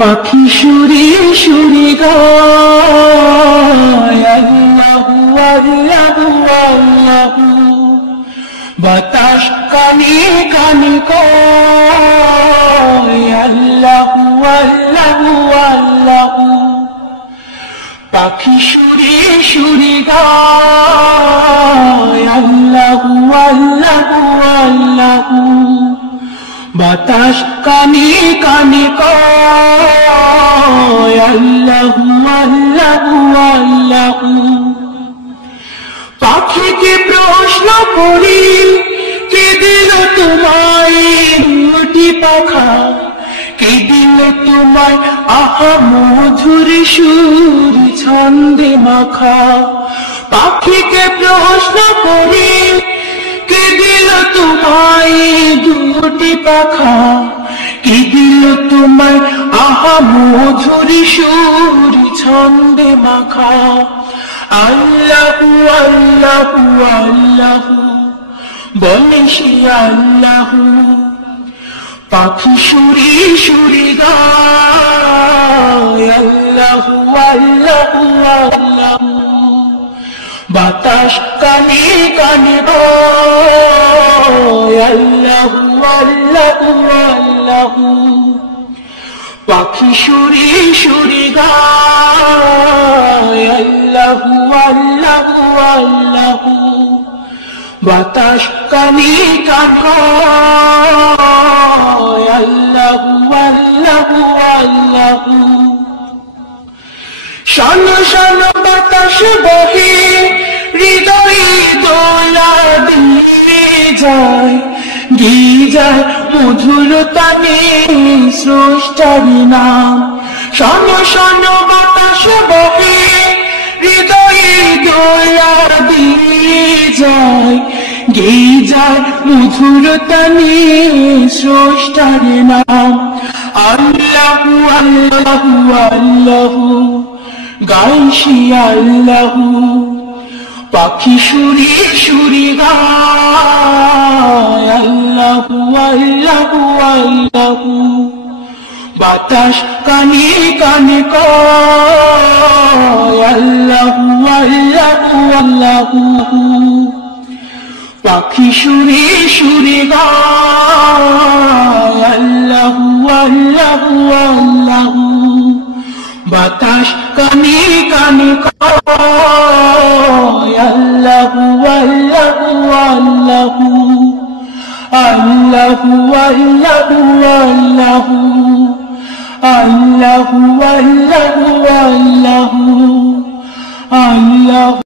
পাখি সুরে সুরে গায় আল্লাহু আল্লাহু আল্লাহু, বাতাস কানে কানে কয় আল্লাহু আল্লাহু আল্লাহু। পাখি সুরে সুরে গায় আল্লাহু আল্লাহু আল্লাহু, বাতাস কানে কানে কয় আল্লাহু আল্লাহু আল্লাহু। পাখিকে প্রশ্ন করি, কে দিল তোমায় দুটি পাখা, কে দিল তোমায় আহা মধুর সুর ছন্দে মাখা। পাখিকে প্রশ্ন করি, কে দিল তোমায় দুটি পাখা, কে দিল তোমায় আহা মধুর সুর ছন্দে মাখা। আল্লাহু আল্লাহু আল্লাহু বলে সে আল্লাহু। পাখি সুরে সুরে গায় আল্লাহু আল্লাহু আল্লাহু, বাতাস কানে কানে বয় আল্লাহু আল্লাহু আল্লাহু। পাখি সুরে সুরে গায় আল্লাহু আল্লাহু আল্লাহু, বাতাস কানে কানে কয় আল্লাহু আল্লাহু আল্লাহু। শোন শোন বাতাস বহে, হৃদয়ে দোলা দিয়ে যায়, গেয়ে যায় মধুর তানে স্রষ্টার নাম। শোন শোন বাতাস বহে, হৃদয়ে দোলা দিয়ে যায়, গেয়ে যায় মধুর তানে স্রষ্টার নাম। আল্লাহু আল্লাহু আল্লাহু গায় সে আল্লাহু। পাখি সুরে সুরে গায় আল্লাহু আল্লাহু আল্লাহু, বাতাস কানে কানে কয় আল্লাহু আল্লাহু আল্লাহু। পাখি সুরে সুরে গায় আল্লাহু আল্লাহু আল্লাহু, বাতাস কানে কানে কয় আল্লাহু আল্লাহু আল্লাহু। আল্লাহু আল্লাহু আল্লাহু, আল্লাহু আল্লাহু আল্লাহু, আল্লাহু।